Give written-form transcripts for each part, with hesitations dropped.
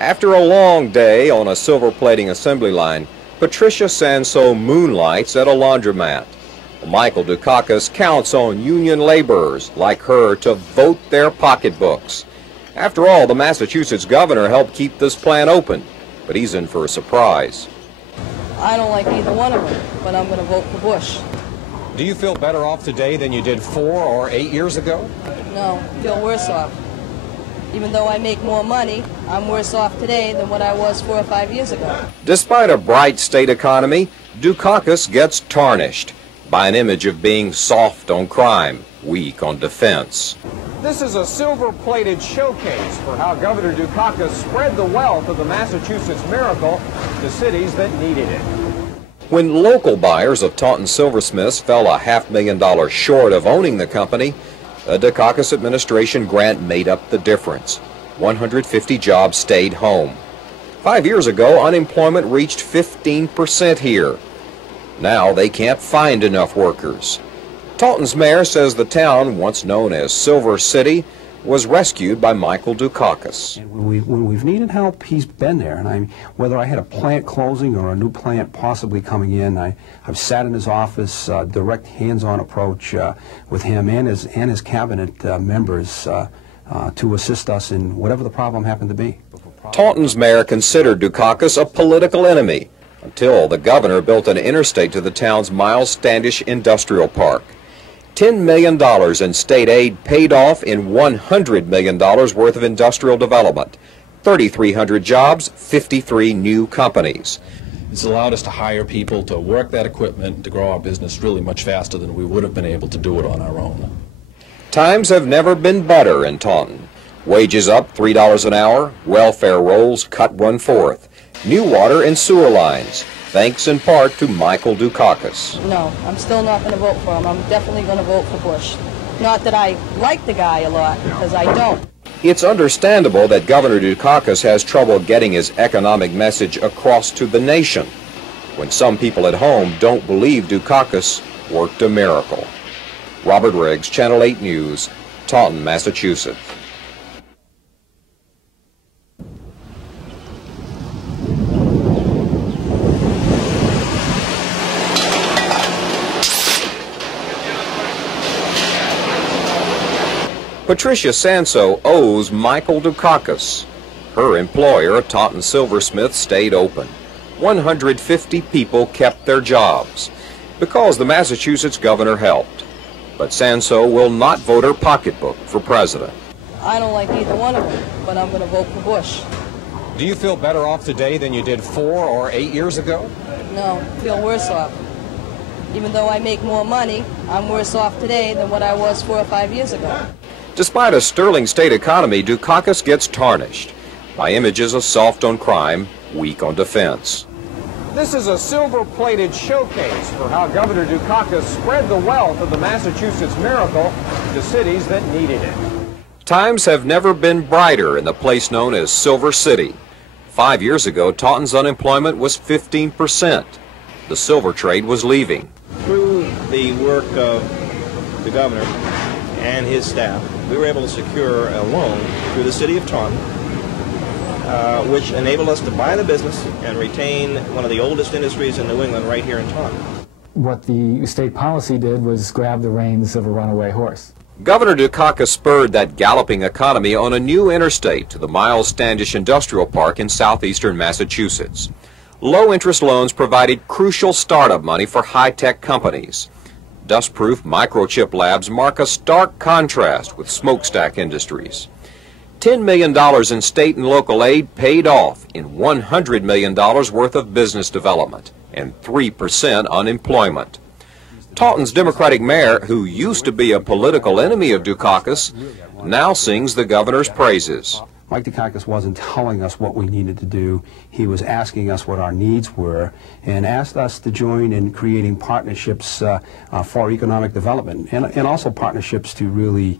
After a long day on a silver plating assembly line, Patricia Sanso moonlights at a laundromat. Michael Dukakis counts on union laborers like her to vote their pocketbooks. After all, the Massachusetts governor helped keep this plant open, but he's in for a surprise. I don't like either one of them, but I'm going to vote for Bush. Do you feel better off today than you did 4 or 8 years ago? No, I feel worse off. Even though I make more money, I'm worse off today than what I was 4 or 5 years ago. Despite a bright state economy, Dukakis gets tarnished by an image of being soft on crime, weak on defense. This is a silver-plated showcase for how Governor Dukakis spread the wealth of the Massachusetts miracle to cities that needed it. When local buyers of Taunton Silversmith fell $500,000 short of owning the company, the Dukakis administration grant made up the difference. 150 jobs stayed home. 5 years ago, unemployment reached 15% here. Now they can't find enough workers. Taunton's mayor says the town, once known as Silver City, was rescued by Michael Dukakis. When we've needed help, he's been there. And whether I had a plant closing or a new plant possibly coming in, I've sat in his office, direct hands-on approach with him and his cabinet members to assist us in whatever the problem happened to be. Taunton's mayor considered Dukakis a political enemy until the governor built an interstate to the town's Miles Standish Industrial Park. $10 million in state aid paid off in $100 million worth of industrial development. 3,300 jobs, 53 new companies. It's allowed us to hire people to work that equipment and to grow our business really much faster than we would have been able to do it on our own. Times have never been better in Taunton. Wages up $3 an hour, welfare rolls cut 1/4. New water and sewer lines, thanks in part to Michael Dukakis. No, I'm still not going to vote for him. I'm definitely going to vote for Bush. Not that I like the guy a lot, because I don't. It's understandable that Governor Dukakis has trouble getting his economic message across to the nation when some people at home don't believe Dukakis worked a miracle. Robert Riggs, Channel 8 News, Taunton, Massachusetts. Patricia Sanso owes Michael Dukakis. Her employer, Taunton Silversmith, stayed open. 150 people kept their jobs because the Massachusetts governor helped. But Sanso will not vote her pocketbook for president. I don't like either one of them, but I'm going to vote for Bush. Do you feel better off today than you did 4 or 8 years ago? No, I feel worse off. Even though I make more money, I'm worse off today than what I was 4 or 5 years ago. Despite a sterling state economy, Dukakis gets tarnished by images of soft on crime, weak on defense. This is a silver-plated showcase for how Governor Dukakis spread the wealth of the Massachusetts miracle to cities that needed it. Times have never been brighter in the place known as Silver City. 5 years ago, Taunton's unemployment was 15%. The silver trade was leaving. Through the work of the governor and his staff, we were able to secure a loan through the city of Taunton, which enabled us to buy the business and retain one of the oldest industries in New England right here in Taunton. What the state policy did was grab the reins of a runaway horse. Governor Dukakis spurred that galloping economy on a new interstate to the Miles Standish Industrial Park in southeastern Massachusetts. Low-interest loans provided crucial startup money for high-tech companies. Dust-proof microchip labs mark a stark contrast with smokestack industries. $10 million in state and local aid paid off in $100 million worth of business development and 3% unemployment. Taunton's Democratic mayor, who used to be a political enemy of Dukakis, now sings the governor's praises. Mike Dukakis wasn't telling us what we needed to do. He was asking us what our needs were and asked us to join in creating partnerships for economic development and also partnerships to really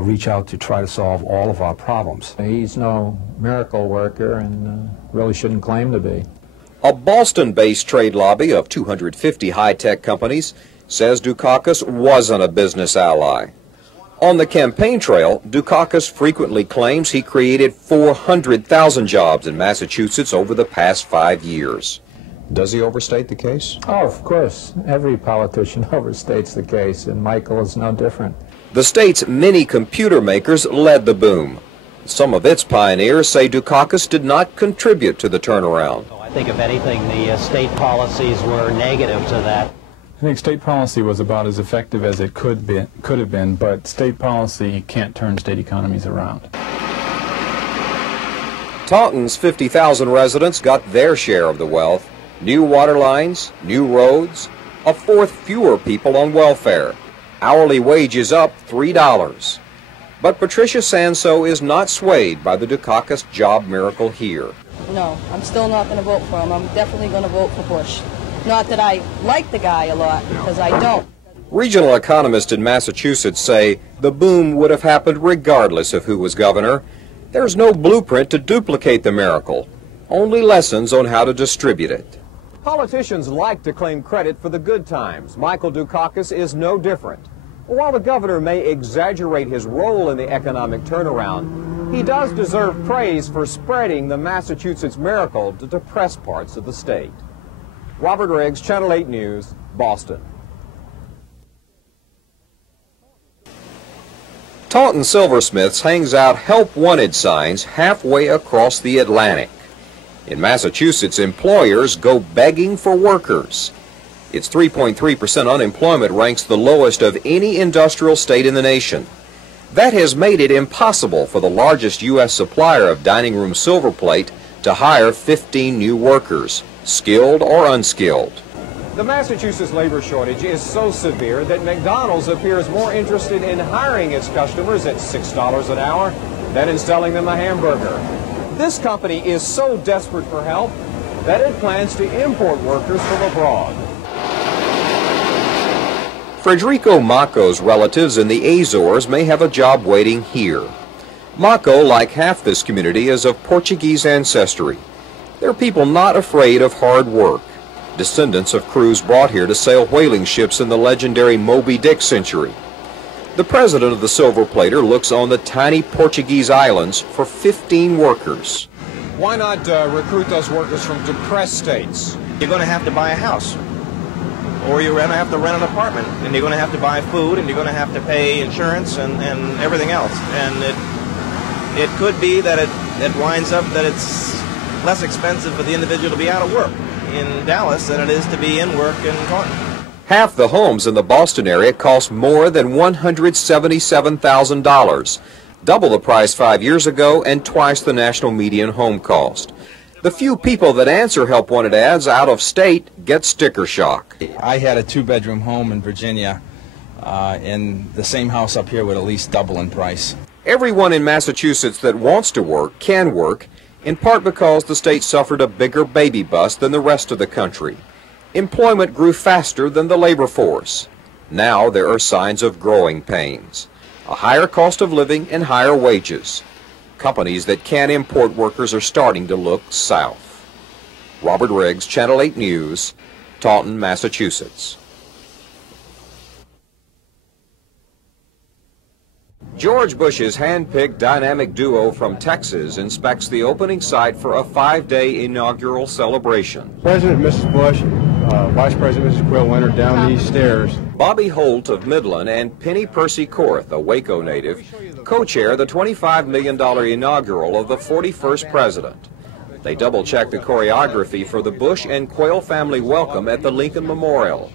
reach out to try to solve all of our problems. He's no miracle worker and really shouldn't claim to be. A Boston-based trade lobby of 250 high-tech companies says Dukakis wasn't a business ally. On the campaign trail, Dukakis frequently claims he created 400,000 jobs in Massachusetts over the past 5 years. Does he overstate the case? Oh, of course. Every politician overstates the case, and Michael is no different. The state's many computer makers led the boom. Some of its pioneers say Dukakis did not contribute to the turnaround. I think, if anything, the state policies were negative to that. I think state policy was about as effective as it could have been, but state policy can't turn state economies around. Taunton's 50,000 residents got their share of the wealth. New water lines, new roads, a fourth fewer people on welfare. Hourly wages up $3. But Patricia Sanso is not swayed by the Dukakis job miracle here. No, I'm still not going to vote for him. I'm definitely going to vote for Bush. Not that I like the guy a lot, because I don't. Regional economists in Massachusetts say the boom would have happened regardless of who was governor. There's no blueprint to duplicate the miracle, only lessons on how to distribute it. Politicians like to claim credit for the good times. Michael Dukakis is no different. While the governor may exaggerate his role in the economic turnaround, he does deserve praise for spreading the Massachusetts miracle to depressed parts of the state. Robert Riggs, Channel 8 News, Boston. Taunton Silversmith hangs out Help Wanted signs halfway across the Atlantic. In Massachusetts, employers go begging for workers. Its 3.3% unemployment ranks the lowest of any industrial state in the nation. That has made it impossible for the largest U.S. supplier of dining room silver plate to hire 15 new workers, skilled or unskilled. The Massachusetts labor shortage is so severe that McDonald's appears more interested in hiring its customers at $6 an hour than in selling them a hamburger. This company is so desperate for help that it plans to import workers from abroad. Frederico Maco's relatives in the Azores may have a job waiting here. Maco, like half this community, is of Portuguese ancestry. They're people not afraid of hard work, descendants of crews brought here to sail whaling ships in the legendary Moby Dick century. The president of the Silver Plater looks on the tiny Portuguese islands for 15 workers. Why not recruit those workers from depressed states? You're going to have to buy a house, or you're going to have to rent an apartment, and you're going to have to buy food, and you're going to have to pay insurance and everything else. And it could be that it winds up that it's less expensive for the individual to be out of work in Dallas than it is to be in work in Taunton. Half the homes in the Boston area cost more than $177,000, double the price 5 years ago and twice the national median home cost. The few people that answer Help Wanted ads out of state get sticker shock. I had a two-bedroom home in Virginia, and the same house up here would at least double in price. Everyone in Massachusetts that wants to work can work, in part because the state suffered a bigger baby bust than the rest of the country. Employment grew faster than the labor force. Now there are signs of growing pains, a higher cost of living and higher wages. Companies that can't import workers are starting to look south. Robert Riggs, Channel 8 News, Taunton, Massachusetts. George Bush's hand-picked dynamic duo from Texas inspects the opening site for a 5-day inaugural celebration. President and Mrs. Bush, Vice President Mrs. Quill went down these stairs. Bobby Holt of Midland and Penny Percy Korth, a Waco native, co-chair the $25 million inaugural of the 41st president. They double-check the choreography for the Bush and Quayle family welcome at the Lincoln Memorial.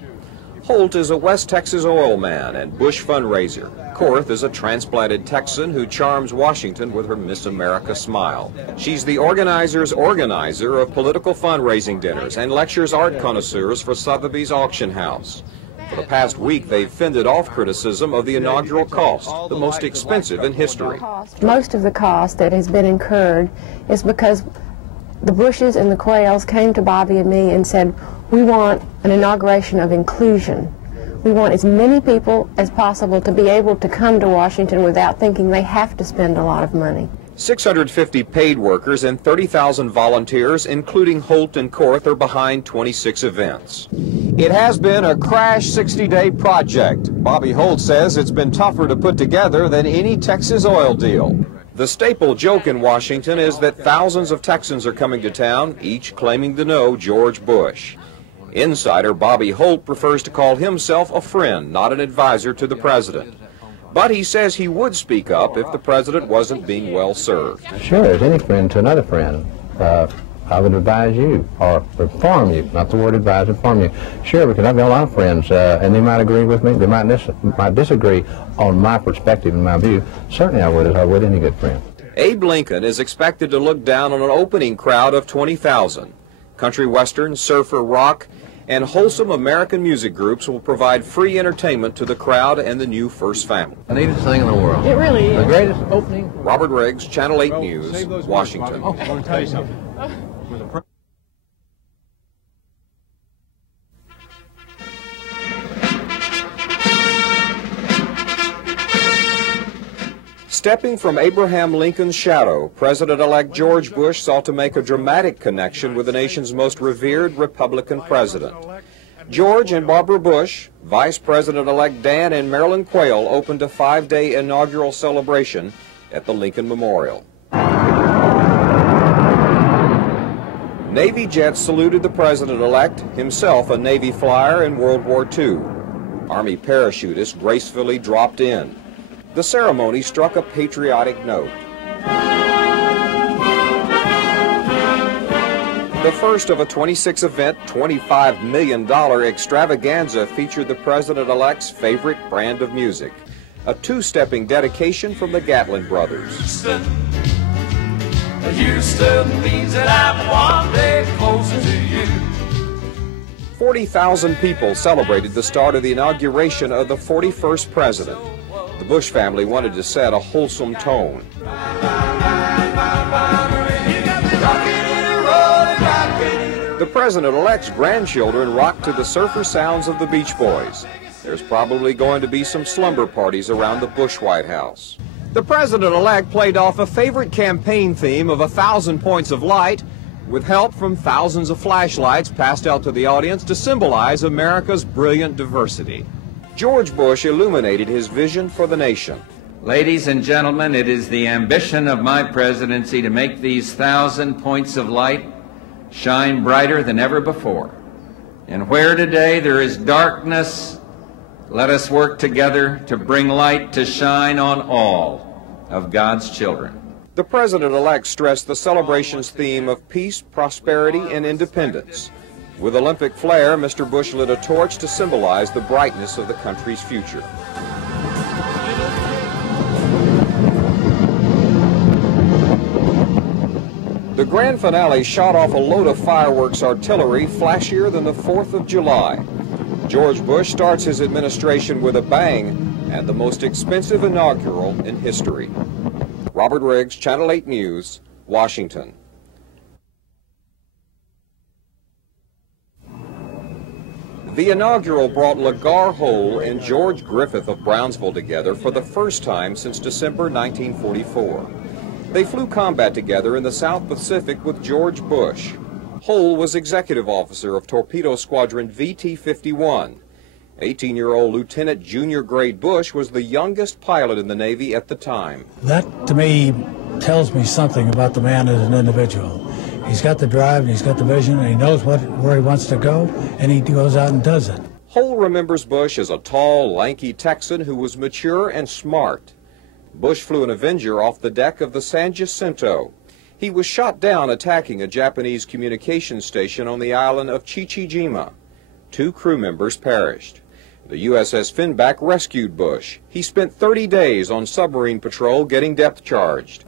Holt is a West Texas oil man and Bush fundraiser. Korth is a transplanted Texan who charms Washington with her Miss America smile. She's the organizer's organizer of political fundraising dinners and lectures art connoisseurs for Sotheby's auction house. For the past week, they've fended off criticism of the inaugural cost, the most expensive in history. Most of the cost that has been incurred is because the Bushes and the Quayles came to Bobby and me and said, we want an inauguration of inclusion. We want as many people as possible to be able to come to Washington without thinking they have to spend a lot of money. 650 paid workers and 30,000 volunteers, including Holt and Korth, are behind 26 events. It has been a crash 60-day project. Bobby Holt says it's been tougher to put together than any Texas oil deal. The staple joke in Washington is that thousands of Texans are coming to town, each claiming to know George Bush. Insider Bobby Holt prefers to call himself a friend, not an advisor to the president. But he says he would speak up if the president wasn't being well served. Sure, as any friend to another friend, I would advise you, or inform you, not the word advise, inform you. Sure, because I've got a lot of friends, and they might agree with me, they might disagree on my perspective and my view. Certainly I would, as I would any good friend. Abe Lincoln is expected to look down on an opening crowd of 20,000. Country western, surfer, rock, and wholesome American music groups will provide free entertainment to the crowd and the new First Family. The neatest thing in the world. It really is. The greatest opening. Robert Riggs, Channel 8 News, Washington. I want to tell you something. Stepping from Abraham Lincoln's shadow, President-elect George Bush sought to make a dramatic connection with the nation's most revered Republican president. George and Barbara Bush, Vice President-elect Dan and Marilyn Quayle opened a 5-day inaugural celebration at the Lincoln Memorial. Navy jets saluted the president-elect, himself a Navy flyer in World War II. Army parachutists gracefully dropped in. The ceremony struck a patriotic note. The first of a 26-event, $25 million extravaganza featured the president-elect's favorite brand of music, a two-stepping dedication from the Gatlin brothers. Houston means that I'm one day closer to you. 40,000 people celebrated the start of the inauguration of the 41st president. The Bush family wanted to set a wholesome tone. The president-elect's grandchildren rocked to the surfer sounds of the Beach Boys. There's probably going to be some slumber parties around the Bush White House. The president-elect played off a favorite campaign theme of 1,000 points of light, with help from thousands of flashlights passed out to the audience to symbolize America's brilliant diversity. George Bush illuminated his vision for the nation. Ladies and gentlemen, it is the ambition of my presidency to make these 1,000 points of light shine brighter than ever before. And where today there is darkness, let us work together to bring light to shine on all of God's children. The president-elect stressed the celebration's theme of peace, prosperity, and independence. With Olympic flair, Mr. Bush lit a torch to symbolize the brightness of the country's future. The grand finale shot off a load of fireworks artillery flashier than the 4th of July. George Bush starts his administration with a bang and the most expensive inaugural in history. Robert Riggs, Channel 8 News, Washington. The inaugural brought Lagar Hole and George Griffith of Brownsville together for the first time since December 1944. They flew combat together in the South Pacific with George Bush. Hole was executive officer of Torpedo Squadron VT-51. 18-year-old Lieutenant Junior Grade Bush was the youngest pilot in the Navy at the time. That, to me, tells me something about the man as an individual. He's got the drive, and he's got the vision, and he knows where he wants to go, and he goes out and does it. Hole remembers Bush as a tall, lanky Texan who was mature and smart. Bush flew an Avenger off the deck of the San Jacinto. He was shot down attacking a Japanese communications station on the island of Chichijima. 2 crew members perished. The USS Finback rescued Bush. He spent 30 days on submarine patrol getting depth charged.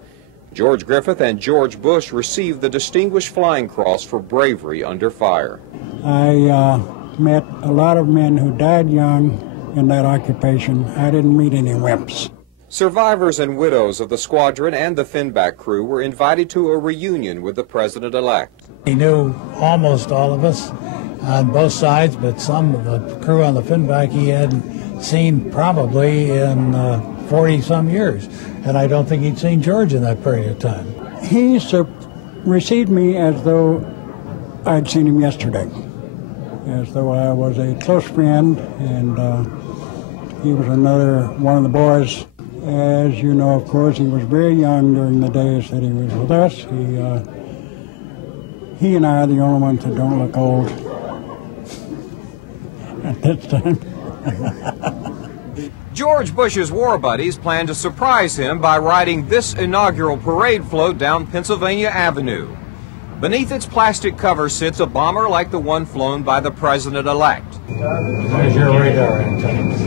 George Griffith and George Bush received the Distinguished Flying Cross for bravery under fire. I met a lot of men who died young in that occupation. I didn't meet any wimps. Survivors and widows of the squadron and the Finback crew were invited to a reunion with the president-elect. He knew almost all of us on both sides, but some of the crew on the Finback he hadn't seen probably in 40-some years, and I don't think he'd seen George in that period of time. He received me as though I'd seen him yesterday, as though I was a close friend, and he was another one of the boys. As you know, of course, he was very young during the days that he was with us. He and I are the only ones that don't look old at this time. George Bush's war buddies plan to surprise him by riding this inaugural parade float down Pennsylvania Avenue. Beneath its plastic cover sits a bomber like the one flown by the president-elect. There's your radar antennas.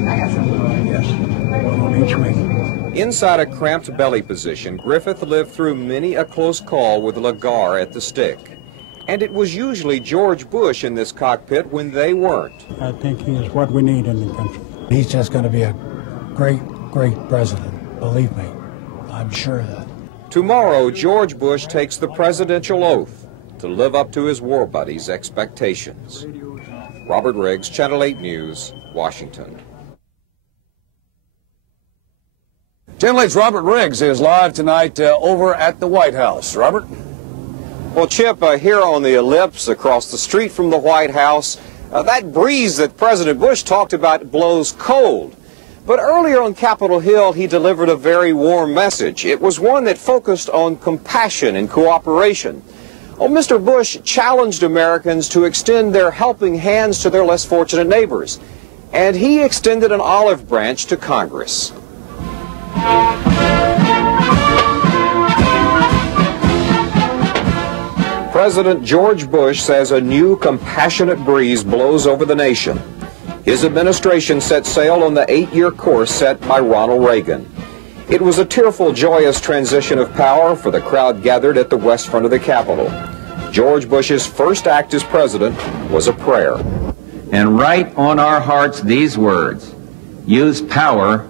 Yes, one on each wing. Inside a cramped belly position, Griffith lived through many a close call with Lagar at the stick. And it was usually George Bush in this cockpit when they weren't. I think he is what we need in the country. He's just going to be a great, great president. Believe me, I'm sure of that. Tomorrow, George Bush takes the presidential oath to live up to his war buddies' expectations. Robert Riggs, Channel 8 News, Washington. Channel 8's Robert Riggs is live tonight over at the White House. Robert? Well, Chip, here on the ellipse across the street from the White House, that breeze that President Bush talked about blows cold. But earlier on Capitol Hill, he delivered a very warm message. It was one that focused on compassion and cooperation. Oh, Mr. Bush challenged Americans to extend their helping hands to their less fortunate neighbors. And he extended an olive branch to Congress. President George Bush says a new compassionate breeze blows over the nation. His administration set sail on the 8-year course set by Ronald Reagan. It was a tearful, joyous transition of power for the crowd gathered at the west front of the Capitol. George Bush's first act as president was a prayer. And write on our hearts these words: use power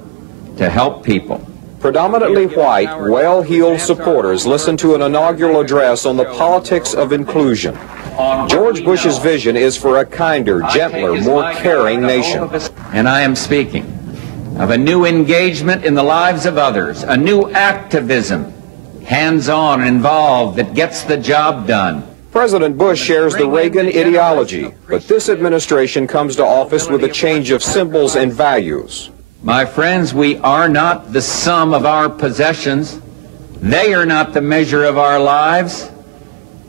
to help people. Predominantly white, well-heeled supporters listened to an inaugural address on the politics of inclusion. George Bush's vision is for a kinder, gentler, more caring nation. And I am speaking of a new engagement in the lives of others, a new activism, hands-on and involved, that gets the job done. President Bush shares the Reagan ideology, but this administration comes to office with a change of symbols and values. My friends, we are not the sum of our possessions. They are not the measure of our lives.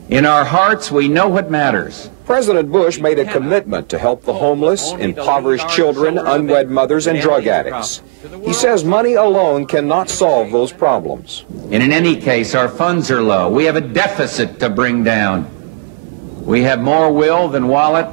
In our hearts, we know what matters. President Bush made a commitment to help the homeless, impoverished children, unwed mothers, and drug addicts. He says money alone cannot solve those problems. And in any case, our funds are low. We have a deficit to bring down. We have more will than wallet,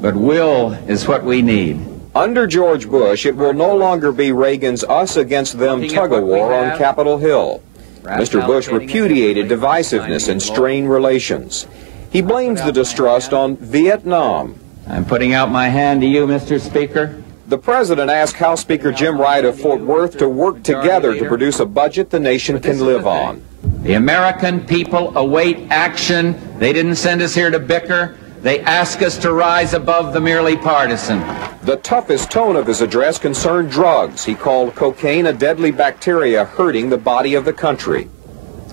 but will is what we need. Under George Bush, it will no longer be Reagan's us against them tug-of-war on Capitol Hill. Mr. Bush repudiated divisiveness and strained relations. He blames the distrust on Vietnam. I'm putting out my hand to you, Mr. Speaker. The president asked House Speaker Jim Wright of Fort Worth to work together to produce a budget the nation can live on. The American people await action. They didn't send us here to bicker. They ask us to rise above the merely partisan. The toughest tone of his address concerned drugs. He called cocaine a deadly bacteria hurting the body of the country.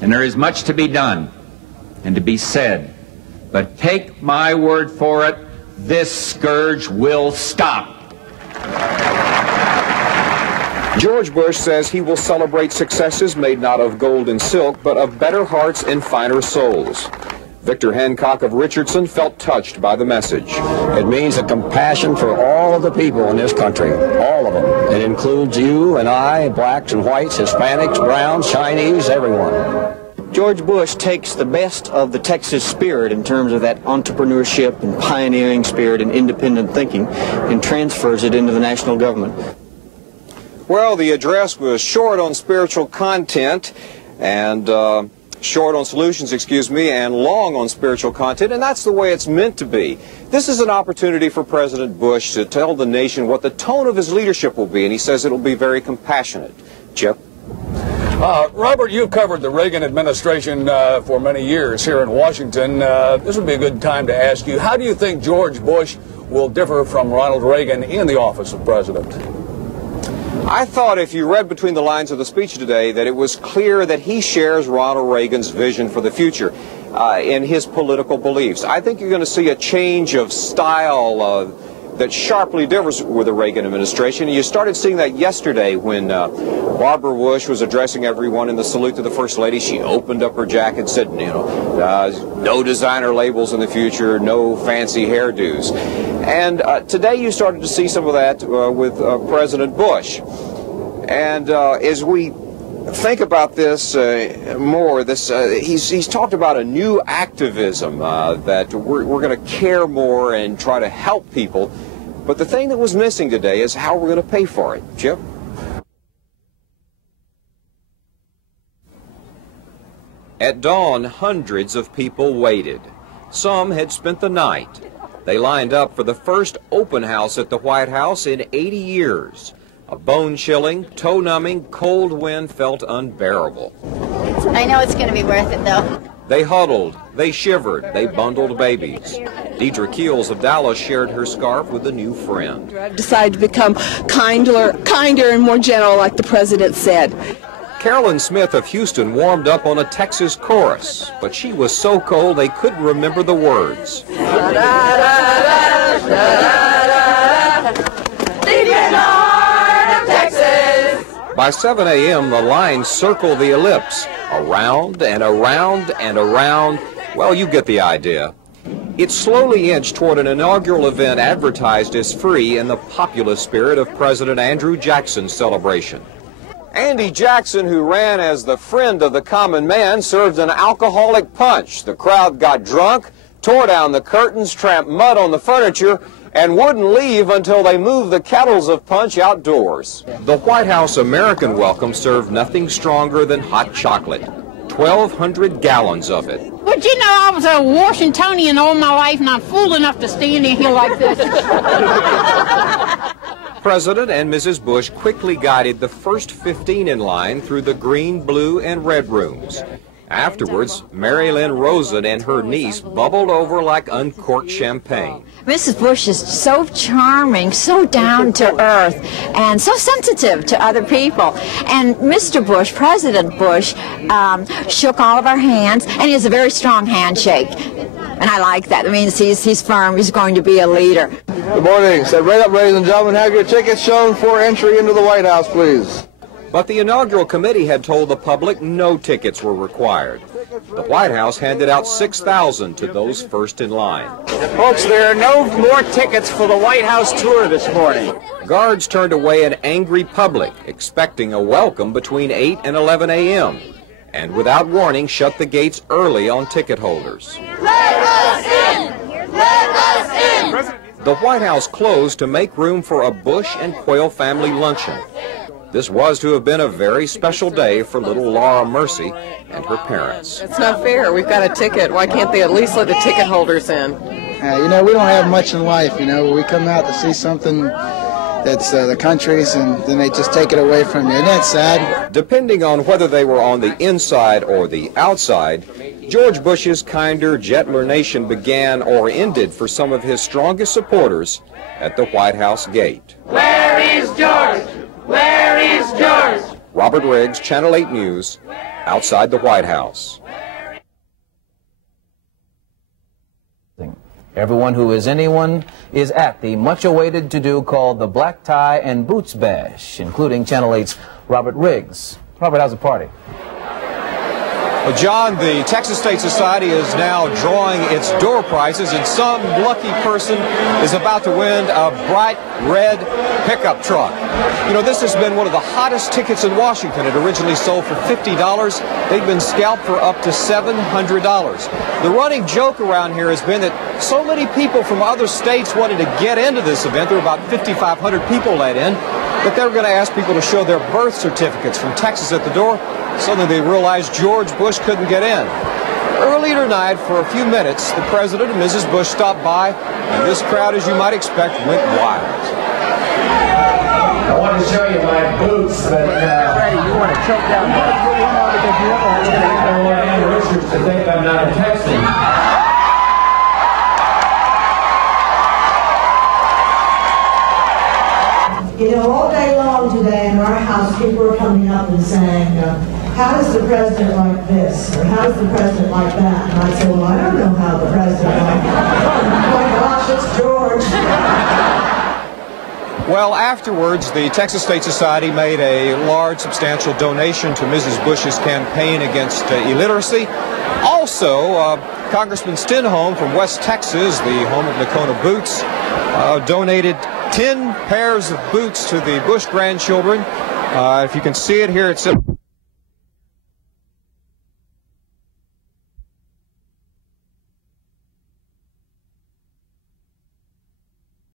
And there is much to be done and to be said. But take my word for it, this scourge will stop. George Bush says he will celebrate successes made not of gold and silk, but of better hearts and finer souls. Victor Hancock of Richardson felt touched by the message. It means a compassion for all of the people in this country, all of them. It includes you and I, blacks and whites, Hispanics, browns, Chinese, everyone. George Bush takes the best of the Texas spirit in terms of that entrepreneurship and pioneering spirit and independent thinking and transfers it into the national government. Well, the address was short on spiritual content and short on solutions, and long on spiritual content, and that's the way it's meant to be. This is an opportunity for President Bush to tell the nation what the tone of his leadership will be, and he says it'll be very compassionate. Chip? Robert, you've covered the Reagan administration for many years here in Washington. This would be a good time to ask you, how do you think George Bush will differ from Ronald Reagan in the office of president? I thought if you read between the lines of the speech today that it was clear that he shares Ronald Reagan's vision for the future in his political beliefs. I think you're going to see a change of style that sharply differs with the Reagan administration. And you started seeing that yesterday when Barbara Bush was addressing everyone in the salute to the First Lady. She opened up her jacket and said, you know, no designer labels in the future, no fancy hairdos. And today you started to see some of that with President Bush. And as we think about this more, he's talked about a new activism that we're going to care more and try to help people. But the thing that was missing today is how we're going to pay for it. Chip? At dawn, hundreds of people waited. Some had spent the night. They lined up for the first open house at the White House in 80 years. A bone-chilling, toe-numbing, cold wind felt unbearable. I know it's going to be worth it, though. They huddled, they shivered, they bundled babies. Deidre Keels of Dallas shared her scarf with a new friend. I've decided to become kinder and more gentle, like the president said. Carolyn Smith of Houston warmed up on a Texas chorus, but she was so cold they couldn't remember the words. By 7 a.m., the line circled the ellipse, around and around and around. Well, you get the idea. It slowly inched toward an inaugural event advertised as free in the populist spirit of President Andrew Jackson's celebration. Andy Jackson, who ran as the friend of the common man, served an alcoholic punch. The crowd got drunk, tore down the curtains, tramped mud on the furniture, and wouldn't leave until they moved the kettles of punch outdoors. The White House American welcome served nothing stronger than hot chocolate, 1,200 gallons of it. But you know, I was a Washingtonian all my life, and I'm fool enough to stand in here like this. President and Mrs. Bush quickly guided the first 15 in line through the green, blue, and red rooms. Afterwards, Mary Lynn Rosen and her niece bubbled over like uncorked champagne. Mrs. Bush is so charming, so down to earth, and so sensitive to other people. And Mr. Bush, President Bush, shook all of our hands, and he has a very strong handshake. And I like that. It means he's firm, he's going to be a leader. Good morning. Step right up, ladies and gentlemen. Have your tickets shown for entry into the White House, please. But the inaugural committee had told the public no tickets were required. The White House handed out 6,000 to those first in line. Folks, there are no more tickets for the White House tour this morning. Guards turned away an angry public, expecting a welcome between 8 and 11 a.m., and without warning shut the gates early on ticket holders. Let us in! Let us in! The White House closed to make room for a Bush and Quayle family luncheon. This was to have been a very special day for little Laura Mercy and her parents. It's not fair. We've got a ticket. Why can't they at least let the ticket holders in? You know, we don't have much in life, you know. We come out to see something that's the country's, and then they just take it away from you. And that's sad. Depending on whether they were on the inside or the outside, George Bush's kinder, gentler nation began or ended for some of his strongest supporters at the White House gate. Where is George? Where is George? Robert Riggs, Channel 8 News, outside the White House. Everyone who is anyone is at the much-awaited to-do called the Black Tie and Boots Bash, including Channel 8's Robert Riggs. Robert, how's the party? Well, John, the Texas State Society is now drawing its door prizes, and some lucky person is about to win a bright red pickup truck. You know, this has been one of the hottest tickets in Washington. It originally sold for $50. They've been scalped for up to $700. The running joke around here has been that so many people from other states wanted to get into this event. There were about 5,500 people let in, that they were going to ask people to show their birth certificates from Texas at the door. Suddenly they realized George Bush couldn't get in. Early tonight, for a few minutes, the President and Mrs. Bush stopped by, and this crowd, as you might expect, went wild. I want to show you my boots, but You want to choke down I want Ann Richards to think I'm not a Texan. You know, all day long today, and how does the president like this? Or how does the president like that? And I'd say, well, I don't know how the president likes that. Oh my gosh, it's George. Well, afterwards, the Texas State Society made a large, substantial donation to Mrs. Bush's campaign against illiteracy. Also, Congressman Stenholm from West Texas, the home of Nakona Boots, donated 10 pairs of boots to the Bush grandchildren. If you can see it here, it's